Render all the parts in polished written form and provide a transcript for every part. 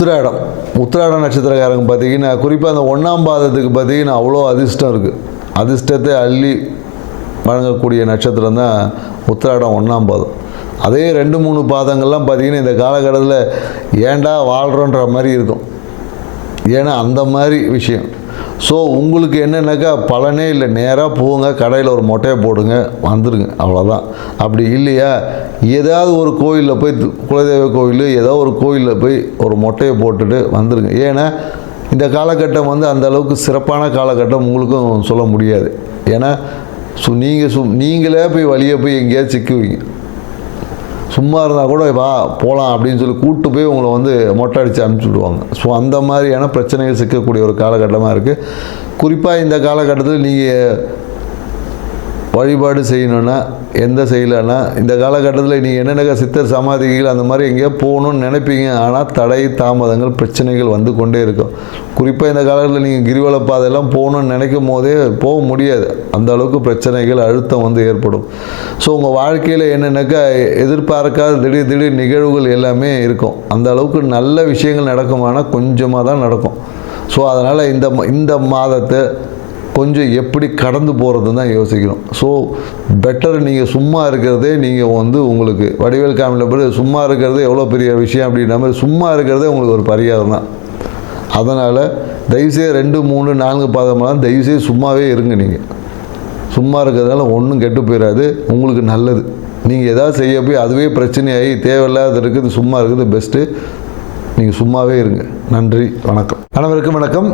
உத்திராடம் நட்சத்திரக்காரங்க பார்த்திங்கன்னா குறிப்பாக அந்த 1ஆம் பாதத்துக்கு பார்த்திங்கன்னா அவ்வளோ அதிர்ஷ்டம் இருக்குது. அதிர்ஷ்டத்தை அள்ளி வழங்கக்கூடிய நட்சத்திரம் தான் உத்திராடம் 1ஆம் பாதம். அதே 2-3 பாதங்கள்லாம் பார்த்திங்கன்னா இந்த காலகட்டத்தில் ஏண்டா வாழ்கிறோன்ற மாதிரி இருக்கும். ஏன்னா அந்த மாதிரி விஷயம். ஸோ உங்களுக்கு என்னென்னாக்கா பலனே இல்லை, நேராக போங்க, கடையில் ஒரு மொட்டையை போடுங்க, வந்துடுங்க, அவ்வளோதான். அப்படி இல்லையா ஏதாவது ஒரு கோயிலில் போய், குலதெய்வ கோயில் ஏதோ ஒரு கோயிலில் போய் ஒரு மொட்டையை போட்டுட்டு வந்துடுங்க. ஏன்னா இந்த காலகட்டம் வந்து அந்த அளவுக்கு சிறப்பான காலகட்டம் உங்களுக்கும் சொல்ல முடியாது. ஏன்னா நீங்களே போய் வழியே போய் எங்கேயாவது சிக்குவீங்க. சும்மா இருந்தால் கூட வா போகலாம் அப்படின்னு சொல்லி கூப்பிட்டு போய் உங்களை வந்து மொட்டை அடித்து அனுப்பிச்சுடுவாங்க. ஸோ அந்த மாதிரியான பிரச்சனைகள் சிக்கக்கூடிய ஒரு காலகட்டமாக இருக்குது. குறிப்பாக இந்த காலகட்டத்தில் நீங்கள் வழிபாடு செய்யணுன்னா எந்த செய்யலைன்னா இந்த காலகட்டத்தில் நீங்கள் என்னென்ன சித்தர் சமாதிகள் அந்த மாதிரி எங்கேயோ போகணுன்னு நினைப்பீங்க. ஆனால் தடை தாமதங்கள் பிரச்சனைகள் வந்து கொண்டே இருக்கும். குறிப்பாக இந்த காலத்தில் நீங்கள் கிரிவல பாதையெல்லாம் போகணுன்னு நினைக்கும் போதே போக முடியாது. அந்த அளவுக்கு பிரச்சனைகள் அழுத்தம் வந்து ஏற்படும். ஸோ உங்கள் வாழ்க்கையில் என்னென்னாக்கா எதிர்பார்க்காத திடீர் நிகழ்வுகள் எல்லாமே இருக்கும். அந்த அளவுக்கு நல்ல விஷயங்கள் நடக்குமானால் கொஞ்சமாக தான் நடக்கும். ஸோ அதனால் இந்த மாதத்தை கொஞ்சம் எப்படி கடந்து போகிறது தான் யோசிக்கணும். ஸோ பெட்டர் நீங்கள் சும்மா இருக்கிறதே, நீங்கள் வந்து உங்களுக்கு வடிவேல் காமியில் போய் சும்மா இருக்கிறதே எவ்வளோ பெரிய விஷயம் அப்படின்ற மாதிரி சும்மா இருக்கிறதே உங்களுக்கு ஒரு பரிகாரம் தான். அதனால் தயவுசெய்து 2, 3, 4 பாதமெல்லாம் தயவுசெய்து சும்மாவே இருங்க. நீங்கள் சும்மா இருக்கிறதுனால ஒன்றும் கெட்டு போயிடாது, உங்களுக்கு நல்லது. நீங்கள் எதாவது செய்ய போய் அதுவே பிரச்சனையாகி தேவையில்லாத இருக்குது, சும்மா இருக்குது பெஸ்ட்டு. நீங்கள் சும்மாவே இருங்க. நன்றி, வணக்கம். அனைவருக்கும் வணக்கம்.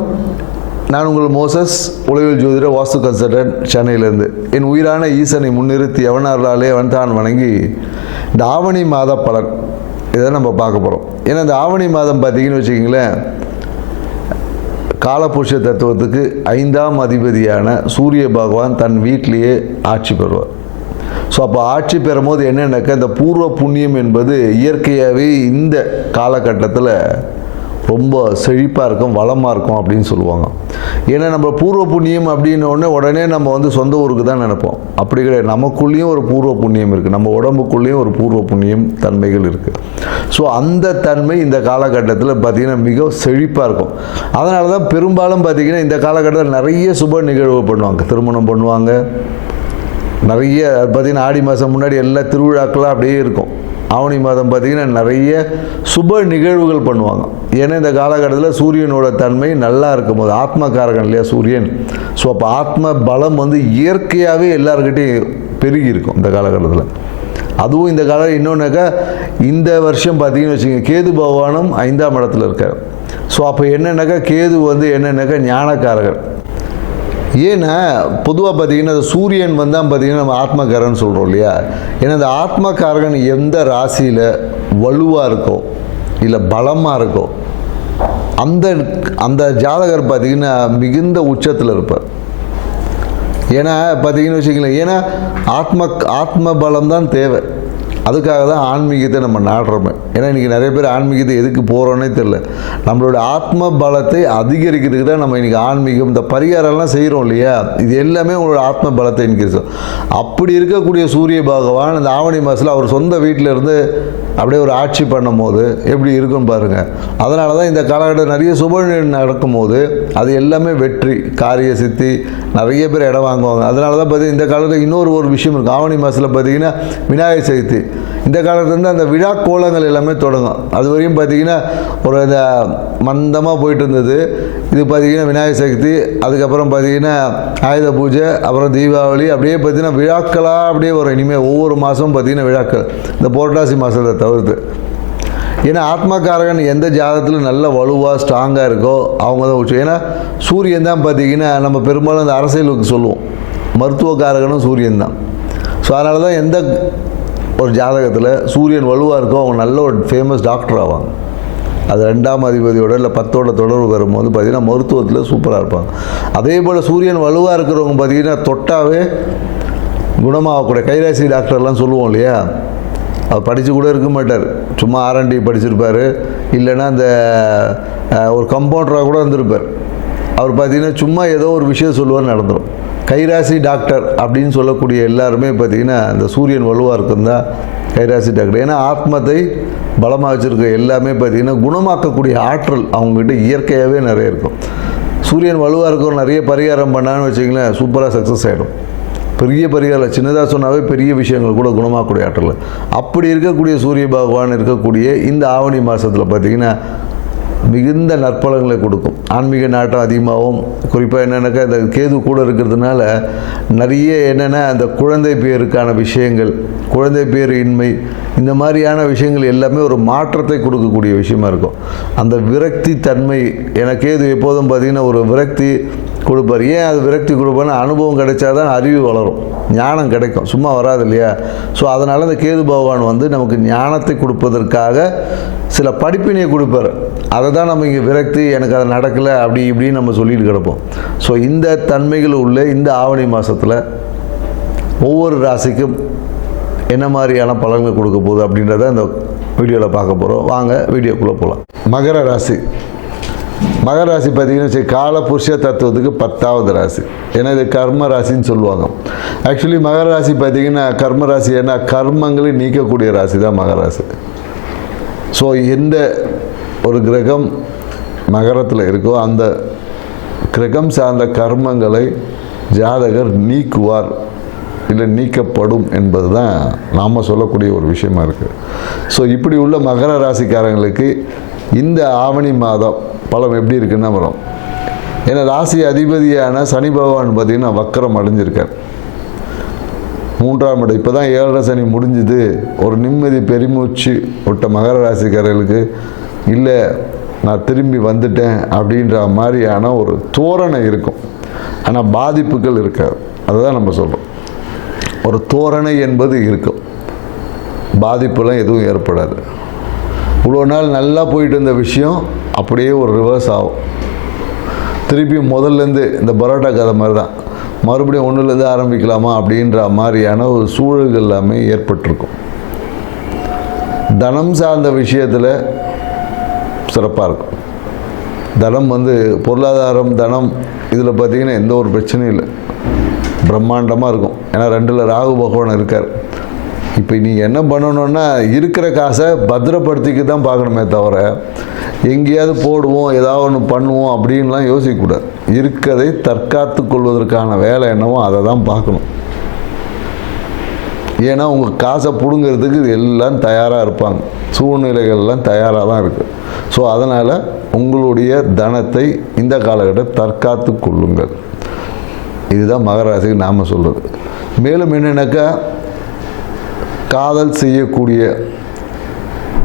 நான் உங்கள் மோசஸ், உளவியல் ஜோதிடர், வாஸ்து கன்சல்டன்ட், சென்னையிலேருந்து. என் உயிரான ஈசனை முன்னிறுத்தி எவனார்களாலே அவன் தான் வணங்கி இந்த ஆவணி மாத பலன் இதை நம்ம பார்க்க போகிறோம். ஏன்னா இந்த ஆவணி மாதம் பார்த்தீங்கன்னு வச்சுக்கிங்களேன், காலபுருஷ தத்துவத்துக்கு 5ஆம் அதிபதியான சூரிய பகவான் தன் வீட்டிலேயே ஆட்சி பெறுவார். ஸோ அப்போ ஆட்சி பெறும்போது என்னென்னாக்கா இந்த பூர்வ புண்ணியம் என்பது இயற்கையாகவே இந்த காலகட்டத்தில் ரொம்ப செழிப்பாக இருக்கும், வளமாக இருக்கும் அப்படின்னு சொல்லுவாங்க. ஏன்னா நம்ம பூர்வ புண்ணியம் அப்படின்னோடனே உடனே நம்ம வந்து சொந்த ஊருக்கு தான் நினைப்போம். அப்படி கிடையாது. நமக்குள்ளேயும் ஒரு பூர்வ புண்ணியம் இருக்குது, நம்ம உடம்புக்குள்ளேயும் ஒரு பூர்வ புண்ணியம் தன்மைகள் இருக்குது. ஸோ அந்த தன்மை இந்த காலகட்டத்தில் பார்த்திங்கன்னா மிக செழிப்பாக இருக்கும். அதனால தான் பெரும்பாலும் பார்த்திங்கன்னா இந்த காலகட்டத்தில் நிறைய சுப நிகழ்வு பண்ணுவாங்க. திருமணம் பண்ணுவாங்க, நிறைய பார்த்திங்கன்னா ஆடி மாதம் முன்னாடி எல்லா திருவிழாக்களாக அப்படியே இருக்கும். ஆவணி மாதம் பார்த்திங்கன்னா நிறைய சுப நிகழ்வுகள் பண்ணுவாங்க. ஏன்னா இந்த காலகட்டத்தில் சூரியனோட தன்மை நல்லா இருக்கும் போது, ஆத்மகாரகன் இல்லையா சூரியன். ஸோ அப்போ ஆத்ம பலம் வந்து இயற்கையாகவே எல்லாருக்கிட்டையும் பெருகி இருக்கும் இந்த காலகட்டத்தில். அதுவும் இந்த காலம் இன்னொன்றாக்கா இந்த வருஷம் பார்த்திங்கன்னு வச்சுக்கோங்க, கேது பகவானும் 5ஆம் இடத்துல இருக்கார். ஸோ அப்போ என்னென்னாக்கா கேது வந்து என்னென்னாக்கா ஞானக்காரகன். ஏன்னா பொதுவாக பார்த்திங்கன்னா அந்த சூரியன் வந்தால் பார்த்திங்கன்னா நம்ம ஆத்மகாரகன் சொல்கிறோம் இல்லையா. ஏன்னா அந்த ஆத்மகாரகன் எந்த ராசியில் வலுவாக இருக்கோ இல்லை பலமாக இருக்கோ அந்த ஜாதகர் பார்த்திங்கன்னா மிகுந்த உச்சத்தில் இருப்பார். ஏன்னா பார்த்திங்கன்னு வச்சுக்கலாம், ஏன்னா ஆத்ம பலம் தான் தேவை. அதுக்காக தான் ஆன்மீகத்தை நம்ம நாடுறோமே. ஏன்னா இன்றைக்கி நிறைய பேர் ஆன்மீகத்தை எதுக்கு போகிறோன்னே தெரில. நம்மளோட ஆத்ம பலத்தை அதிகரிக்கிறதுக்கு தான் நம்ம இன்றைக்கி ஆன்மீகம் இந்த பரிகாரம்லாம் செய்கிறோம் இல்லையா. இது எல்லாமே உங்களோட ஆத்ம பலத்தை இன்க்ரீஸ். அப்படி இருக்கக்கூடிய சூரிய பகவான் இந்த ஆவணி மாதத்தில் அவர் சொந்த வீட்டில் இருந்து அப்படியே ஒரு ஆட்சி பண்ணும் போது எப்படி இருக்குன்னு பாருங்கள். அதனால தான் இந்த காலகட்டம் நிறைய சுப நடக்கும் போது அது எல்லாமே வெற்றி, காரிய சித்தி, நிறைய பேர் இடம் வாங்குவாங்க. அதனால தான் பார்த்தீங்கன்னா இந்த காலத்தில் இன்னொரு விஷயம் இருக்குது. ஆவணி மாதத்தில் பார்த்திங்கன்னா விநாயகர் சதுர்த்தி. இந்த காலத்துலேருந்து அந்த விழா கோலங்கள் எல்லாமே தொடங்கும். அது வரையும் பார்த்திங்கன்னா ஒரு இந்த மந்தமாக போயிட்டு இருந்தது. இது பார்த்திங்கன்னா விநாயகர் சதுர்த்தி, அதுக்கப்புறம் பார்த்திங்கன்னா ஆயுத பூஜை, அப்புறம் தீபாவளி, அப்படியே பார்த்திங்கன்னா விழாக்களாக அப்படியே வரும். இனிமேல் ஒவ்வொரு மாதமும் பார்த்திங்கன்னா விழாக்கள், இந்த புரட்டாசி மாதத்தை தவிர்த்து. ஏன்னா ஆத்மகாரகன் எந்த ஜாதகத்தில் நல்ல வலுவாக ஸ்ட்ராங்காக இருக்கோ அவங்க தான் உச்சம். ஏன்னா சூரியன் தான் பார்த்திங்கன்னா நம்ம பெரும்பாலும் அந்த அரசியலுக்கு சொல்லுவோம், மருத்துவக்காரகனும் சூரியன் தான். ஸோ அதனால தான் எந்த ஒரு ஜாதகத்தில் சூரியன் வலுவாக இருக்கோ அவங்க நல்ல ஒரு ஃபேமஸ் டாக்டர் ஆவாங்க. அது 2ஆம் அதிபதியோட இல்லை 10ஓட தொடர்பு வரும்போது பார்த்திங்கன்னா மருத்துவத்தில் சூப்பராக இருப்பாங்க. அதே போல் சூரியன் வலுவாக இருக்கிறவங்க பார்த்திங்கன்னா தொட்டாவே குணமாகக்கூடிய கைராசி டாக்டர்லாம் சொல்லுவோம் இல்லையா. அவர் படித்து கூட இருக்க மாட்டார், சும்மா R&D படிச்சிருப்பார், இல்லைன்னா அந்த ஒரு கம்பவுண்டராக கூட இருந்திருப்பார். அவர் பார்த்திங்கன்னா சும்மா ஏதோ ஒரு விஷயம் சொல்லுவார், நடந்துடும். கைராசி டாக்டர் அப்படின்னு சொல்லக்கூடிய எல்லாருமே பார்த்திங்கன்னா இந்த சூரியன் வலுவாக இருக்கும் தான் கைராசி டாக்டர். ஏன்னா ஆத்மத்தை பலமாக வச்சுருக்க எல்லாமே பார்த்திங்கன்னா குணமாக்கக்கூடிய ஆற்றல் அவங்ககிட்ட இயற்கையாகவே நிறைய இருக்கும். சூரியன் வலுவாக இருக்கும், நிறைய பரிகாரம் பண்ணான்னு வச்சிங்களேன், சூப்பராக சக்ஸஸ் ஆகிடும். பெரிய பரிகாரம் சின்னதாக சொன்னாவே பெரிய விஷயங்கள் கூட குணமாக்கக்கூடிய ஆற்றல். அப்படி இருக்கக்கூடிய சூரிய பகவான் இருக்கக்கூடிய இந்த ஆவணி மாதத்தில் பார்த்திங்கன்னா மிகுந்த நற்பலங்களை கொடுக்கும். ஆன்மீக நாட்டம் அதிகமாகவும், குறிப்பாக என்னென்னாக்கா இந்த கேது கூட இருக்கிறதுனால நிறைய என்னென்னா அந்த குழந்தை பேருக்கான விஷயங்கள், குழந்தை பேர் இன்மை, இந்த மாதிரியான விஷயங்கள் எல்லாமே ஒரு மாற்றத்தை கொடுக்கக்கூடிய விஷயமா இருக்கும். அந்த விரக்தி தன்மை, எனக்கு கேது எப்போதும் பார்த்திங்கன்னா ஒரு விரக்தி கொடுப்பார். ஏன் அது விரக்தி கொடுப்பார்னா அனுபவம் கிடைச்சாதான் அறிவு வளரும், ஞானம் கிடைக்கும், சும்மா வராது இல்லையா. ஸோ அதனால் அந்த கேது பகவான் வந்து நமக்கு ஞானத்தை கொடுப்பதற்காக சில படிப்பினையை கொடுப்பார். அதை தான் நம்ம இங்கே விரக்தி, எனக்கு அது நடக்கலை அப்படி இப்படின்னு நம்ம சொல்லிட்டு கிடப்போம். ஸோ இந்த தன்மைகள் உள்ள இந்த ஆவணி மாதத்தில் ஒவ்வொரு ராசிக்கும் என்ன மாதிரியான பலன்கள் கொடுக்க போகுது அப்படின்றத இந்த வீடியோவில் பார்க்க போகிறோம். வாங்க வீடியோக்குள்ளே போகலாம். மகர ராசி. மகர ராசி பார்த்திங்கன்னா சரி, கால புருஷ தத்துவத்துக்கு 10வது ராசி. ஏன்னா இது கர்ம ராசின்னு சொல்லுவாங்க. ஆக்சுவலி மகர ராசி பார்த்திங்கன்னா கர்ம ராசி, ஏன்னா கர்மங்களை நீக்கக்கூடிய ராசி தான் மகர ராசி. ஸோ எந்த ஒரு கிரகம் மகரத்தில் இருக்கோ அந்த கிரகம் சார்ந்த கர்மங்களை ஜாதகர் நீக்குவார், இல்லை நீக்கப்படும் என்பது தான் நாம் சொல்லக்கூடிய ஒரு விஷயமா இருக்குது. ஸோ இப்படி உள்ள மகர ராசிக்காரங்களுக்கு இந்த ஆவணி மாதம் பலம் எப்படி இருக்குன்னா வரும். ஏன்னா ராசி அதிபதியான சனி பகவான் பார்த்திங்கன்னா வக்கரம் அடைஞ்சிருக்கார், 3ஆம் இடம். இப்போ தான் 7.5 சனி முடிஞ்சுது. ஒரு நிம்மதி பெருமூச்சு விட்ட மகர ராசிக்காரர்களுக்கு இல்லை நான் திரும்பி வந்துட்டேன் அப்படின்ற மாதிரியான ஒரு தோரணை இருக்கும். ஆனால் பாதிப்புகள் இருக்காது. அதுதான் நம்ம சொல்கிறோம். ஒரு தோரணை என்பது இருக்கும், பாதிப்புலாம் எதுவும் ஏற்படாது. இவ்வளோ நாள் நல்லா போயிட்டு இருந்த விஷயம் அப்படியே ஒரு ரிவர்ஸ் ஆகும். திருப்பி முதல்லேருந்து இந்த பரோட்டா கதை மாதிரி தான், மறுபடியும் ஒன்றுலேருந்து ஆரம்பிக்கலாமா அப்படின்ற மாதிரியான ஒரு சூழல்கள் எல்லாமே ஏற்பட்டிருக்கும். தனம் சார்ந்த விஷயத்தில் சிறப்பாக இருக்கும். தனம் வந்து பொருளாதாரம், தனம் இதில் பார்த்திங்கன்னா எந்த ஒரு பிரச்சனையும் இல்லை, பிரம்மாண்டமாக இருக்கும். ஏன்னா 2ல் ராகு பகவான் இருக்கார். இப்போ நீங்கள் என்ன பண்ணணுன்னா இருக்கிற காசை பத்திரப்படுத்திக்க தான் பார்க்கணுமே தவிர எங்கேயாவது போடுவோம் ஏதாவது ஒன்று பண்ணுவோம் அப்படின்லாம் யோசிக்கக்கூடாது. இருக்கிறதை தற்காத்து கொள்வதற்கான வேலை என்னவோ அதை தான் பார்க்கணும். ஏன்னா உங்கள் காசை பிடுங்கிறதுக்கு எல்லாம் தயாராக இருப்பாங்க, சூழ்நிலைகள்லாம் தயாராக தான் இருக்குது. ஸோ அதனால் உங்களுடைய தனத்தை இந்த காலகட்டத்தில் தற்காத்து கொள்ளுங்கள். இதுதான் மகர ராசிக்கு நாம் சொல்கிறது. மேலும் என்னென்னாக்கா காதல் செய்யக்கூடிய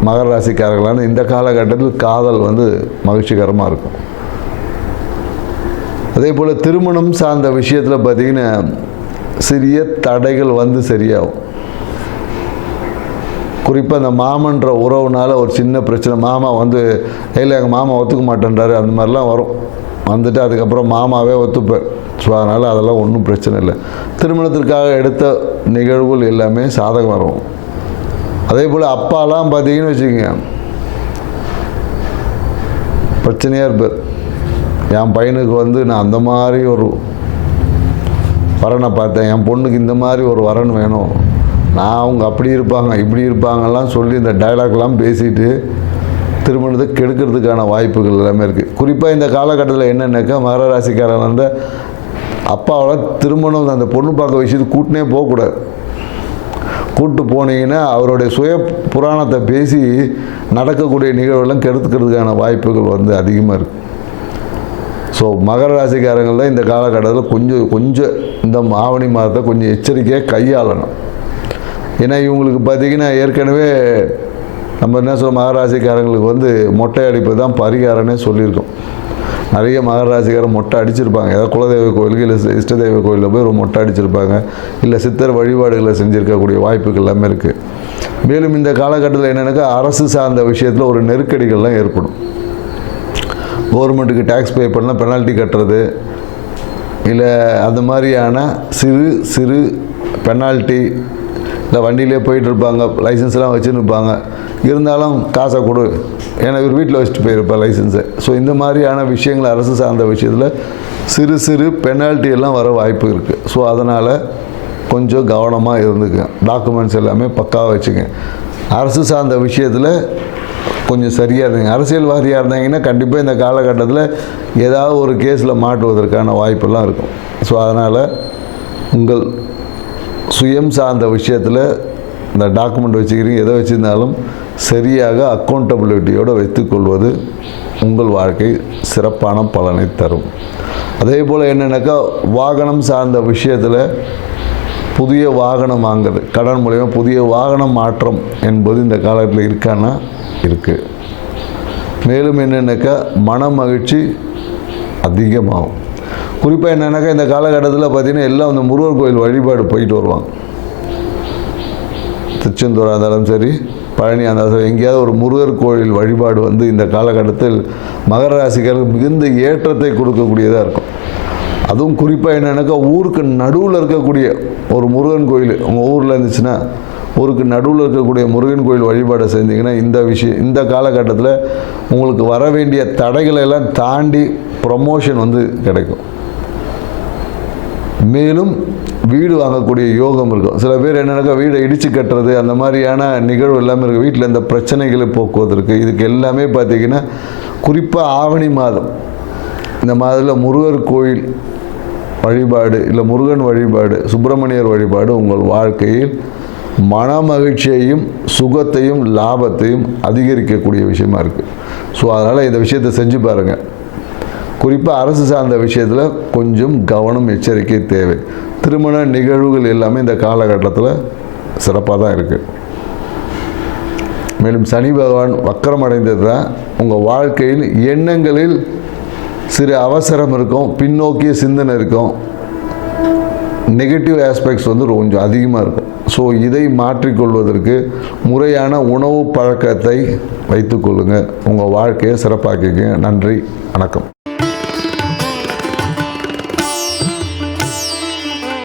மகர ராசிக்காரர்களான இந்த காலகட்டத்தில் காதல் வந்து மகிழ்ச்சிகரமாக இருக்கும். அதே போல் திருமணம் சார்ந்த விஷயத்தில் பார்த்திங்கன்னா சிறிய தடைகள் வந்து சரியாகும். குறிப்பாக அந்த மாமன்ற உறவுனால ஒரு சின்ன பிரச்சனை, மாமா வந்து இல்லை எங்கள் மாமா ஒத்துக்க மாட்டேன்றாரு, அந்த மாதிரிலாம் வரும். வந்துட்டு அதுக்கப்புறம் மாமாவே ஒத்துப்பார். ஸோ அதனால் அதெல்லாம் ஒன்றும் பிரச்சனை இல்லை. திருமணத்திற்காக எடுத்த நிகழ்வுகள் எல்லாமே சாதகம் வரும். அதே போல் அப்பாலாம் பார்த்தீங்கன்னு வச்சுக்கோங்க பிரச்சனையாக இருப்பார். என் பையனுக்கு வந்து நான் அந்த மாதிரி ஒரு வரனை பார்த்தேன், என் பொண்ணுக்கு இந்த மாதிரி ஒரு வரன் வேணும், நான் அவங்க அப்படி இருப்பாங்க இப்படி இருப்பாங்கலாம் சொல்லி இந்த டைலாக்லாம் பேசிட்டு திருமணத்தை கெடுக்கிறதுக்கான வாய்ப்புகள் எல்லாமே இருக்குது. குறிப்பாக இந்த காலகட்டத்தில் என்னென்னாக்கா மகர ராசிக்காரன் வந்து அப்பாவோட திருமணம் அந்த பொண்ணு பார்க்க விஷயத்துக்கு கூட்டினே போகக்கூடாது. கூப்பிட்டு போனீங்கன்னா அவருடைய சுய புராணத்தை பேசி நடக்கக்கூடிய நிகழ்வுலாம் கெடுத்துக்கிறதுக்கான வாய்ப்புகள் வந்து அதிகமாக இருக்குது. ஸோ மகர ராசிக்காரங்கள் தான் இந்த காலகட்டத்தில் கொஞ்சம் இந்த ஆவணி மாதத்தை கொஞ்சம் எச்சரிக்கையாக கையாளணும். ஏன்னா இவங்களுக்கு பார்த்திங்கன்னா ஏற்கனவே நம்ம என்ன சொல்ல மகராசிக்காரங்களுக்கு வந்து மொட்டை அடிப்பு தான் பரிகாரம்னே சொல்லியிருக்கோம். நிறைய மகராசிக்காரன் மொட்டை அடிச்சிருப்பாங்க. ஏதாவது குலதெய்வ கோயிலுக்கு இல்லை இஷ்டதெய்வ கோயிலில் போய் ஒரு மொட்டை அடிச்சிருப்பாங்க, இல்லை சித்தர் வழிபாடுகளை செஞ்சுருக்கக்கூடிய வாய்ப்புகள் எல்லாமே இருக்குது. மேலும் இந்த காலகட்டத்தில் என்னென்னாக்கா அரசு சார்ந்த விஷயத்தில் ஒரு நெருக்கடிகள்லாம் ஏற்படும். கவர்மெண்ட்டுக்கு டேக்ஸ் பே பண்ணால் பெனால்ட்டி கட்டுறது, இல்லை அந்த மாதிரியான சிறு பெனால்ட்டி, இல்லை வண்டியிலே போயிட்டுருப்பாங்க, லைசன்ஸ்லாம் வச்சுன்னு இருப்பாங்க, இருந்தாலும் காசை கொடு, ஏன்னா இவர் வீட்டில் வச்சுட்டு போயிருப்பார் லைசன்ஸை. ஸோ இந்த மாதிரியான விஷயங்கள் அரசு சார்ந்த விஷயத்தில் சிறு சிறு பெனால்ட்டி எல்லாம் வர வாய்ப்பு இருக்குது. ஸோ அதனால் கொஞ்சம் கவனமாக இருந்துங்க. டாக்குமெண்ட்ஸ் எல்லாமே பக்காவாக வச்சுங்க. அரசு சார்ந்த விஷயத்தில் கொஞ்சம் சரியாக இருந்துங்க. அரசியல்வாதியாக இருந்தாங்கன்னா கண்டிப்பாக இந்த காலகட்டத்தில் ஏதாவது ஒரு கேஸில் மாட்டுவதற்கான வாய்ப்பெல்லாம் இருக்கும். ஸோ அதனால் உங்கள் சுயம் சார்ந்த விஷயத்தில் இந்த டாக்குமெண்ட் வச்சுக்கிறீங்க, எதை வச்சுருந்தாலும் சரியாக அக்கௌண்டபிலிட்டியோடு வைத்துக்கொள்வது உங்கள் வாழ்க்கை சிறப்பான பலனை தரும். அதே போல் என்னென்னாக்கா வாகனம் சார்ந்த விஷயத்தில் புதிய வாகனம் வாங்குறது, கடன் மூலயமா புதிய வாகனம் மாற்றம் என்பது இந்த காலத்தில் இருக்கான்னா இருக்குது. மேலும் என்னென்னாக்கா மன மகிழ்ச்சி அதிகமாகும். குறிப்பாக என்னென்னாக்கா இந்த காலகட்டத்தில் பார்த்திங்கன்னா எல்லாம் அந்த முருகர் கோயில் வழிபாடு போயிட்டு வருவாங்க. திருச்செந்தூராக இருந்தாலும் சரி, பழனியாக இருந்தாலும் சரி, எங்கேயாவது ஒரு முருகர் கோயில் வழிபாடு வந்து இந்த காலகட்டத்தில் மகர ராசிக்காரருக்கு மிகுந்த ஏற்றத்தை கொடுக்கக்கூடியதாக இருக்கும். அதுவும் குறிப்பாக என்னென்னாக்கா ஊருக்கு நடுவில் இருக்கக்கூடிய ஒரு முருகன் கோயில் உங்கள் ஊரில் இருந்துச்சுன்னா, ஊருக்கு நடுவில் இருக்கக்கூடிய முருகன் கோயில் வழிபாடை செஞ்சிங்கன்னா இந்த காலகட்டத்தில் உங்களுக்கு வர வேண்டிய தடைகளை எல்லாம் தாண்டி ப்ரமோஷன் வந்து கிடைக்கும். மேலும் வீடு வாங்கக்கூடிய யோகம் இருக்கும். சில பேர் என்னென்னாக்கா வீடை இடித்து கட்டுறது அந்த மாதிரியான நிகழ்வு எல்லாமே இருக்குது. வீட்டில் இந்த பிரச்சனைகளை போக்குவதற்கு இதுக்கு எல்லாமே பார்த்திங்கன்னா குறிப்பாக ஆவணி மாதம், இந்த மாதத்தில் முருகர் கோயில் வழிபாடு இல்லை முருகன் வழிபாடு, சுப்பிரமணியர் வழிபாடு உங்கள் வாழ்க்கையில் மன மகிழ்ச்சியையும் சுகத்தையும் லாபத்தையும் அதிகரிக்கக்கூடிய விஷயமா இருக்குது. ஸோ அதனால் இந்த விஷயத்தை செஞ்சு பாருங்கள். குறிப்பாக அரசு சார்ந்த விஷயத்தில் கொஞ்சம் கவனம், எச்சரிக்கை தேவை. திருமண நிகழ்வுகள் எல்லாமே இந்த காலகட்டத்தில் சிறப்பாக தான் இருக்குது. மேலும் சனி பகவான் வக்கரம் அடைந்தது தான் உங்கள் வாழ்க்கையில் எண்ணங்களில் சிறு அவசரம் இருக்கும், பின்னோக்கிய சிந்தனை இருக்கும், நெகட்டிவ் ஆஸ்பெக்ட்ஸ் வந்து கொஞ்சம் அதிகமாக இருக்கும். ஸோ இதை மாற்றிக்கொள்வதற்கு முறையான உணவு பழக்கத்தை வைத்துக்கொள்ளுங்கள். உங்கள் வாழ்க்கையை சிறப்பாக்கிக்கங்க. நன்றி, வணக்கம்.